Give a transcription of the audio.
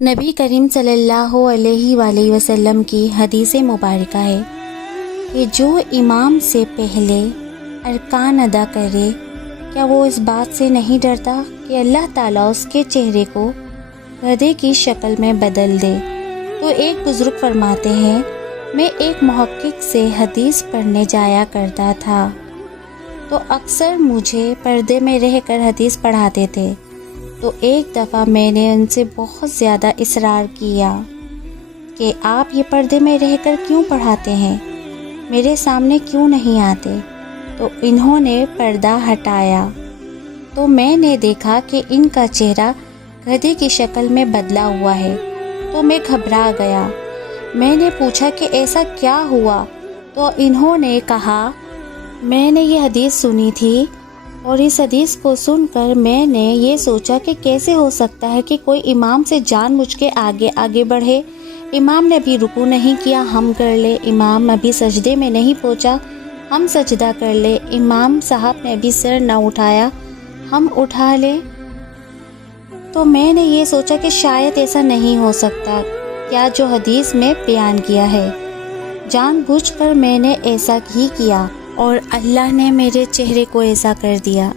نبی کریم صلی اللہ علیہ وآلہ وسلم کی حدیث مبارکہ ہے کہ جو امام سے پہلے ارکان ادا کرے، کیا وہ اس بات سے نہیں ڈرتا کہ اللہ تعالیٰ اس کے چہرے کو گدھے کی شکل میں بدل دے؟ تو ایک بزرگ فرماتے ہیں، میں ایک محقق سے حدیث پڑھنے جایا کرتا تھا تو اکثر مجھے پردے میں رہ کر حدیث پڑھاتے تھے۔ تو ایک دفعہ میں نے ان سے بہت زیادہ اصرار کیا کہ آپ یہ پردے میں رہ کر کیوں پڑھاتے ہیں، میرے سامنے کیوں نہیں آتے؟ تو انہوں نے پردہ ہٹایا تو میں نے دیکھا کہ ان کا چہرہ گدھے کی شکل میں بدلا ہوا ہے۔ تو میں گھبرا گیا۔ میں نے پوچھا کہ ایسا کیا ہوا؟ تو انہوں نے کہا، میں نے یہ حدیث سنی تھی اور اس حدیث کو سن کر میں نے یہ سوچا کہ کیسے ہو سکتا ہے کہ کوئی امام سے جان بوجھ کے آگے بڑھے۔ امام نے ابھی رکوع نہیں کیا، ہم کر لے۔ امام ابھی سجدے میں نہیں پہنچا، ہم سجدہ کر لے۔ امام صاحب نے ابھی سر نہ اٹھایا، ہم اٹھا لیں۔ تو میں نے یہ سوچا کہ شاید ایسا نہیں ہو سکتا کیا جو حدیث میں بیان کیا ہے۔ جان بوجھ کر میں نے ایسا ہی کیا اور اللہ نے میرے چہرے کو ایسا کر دیا۔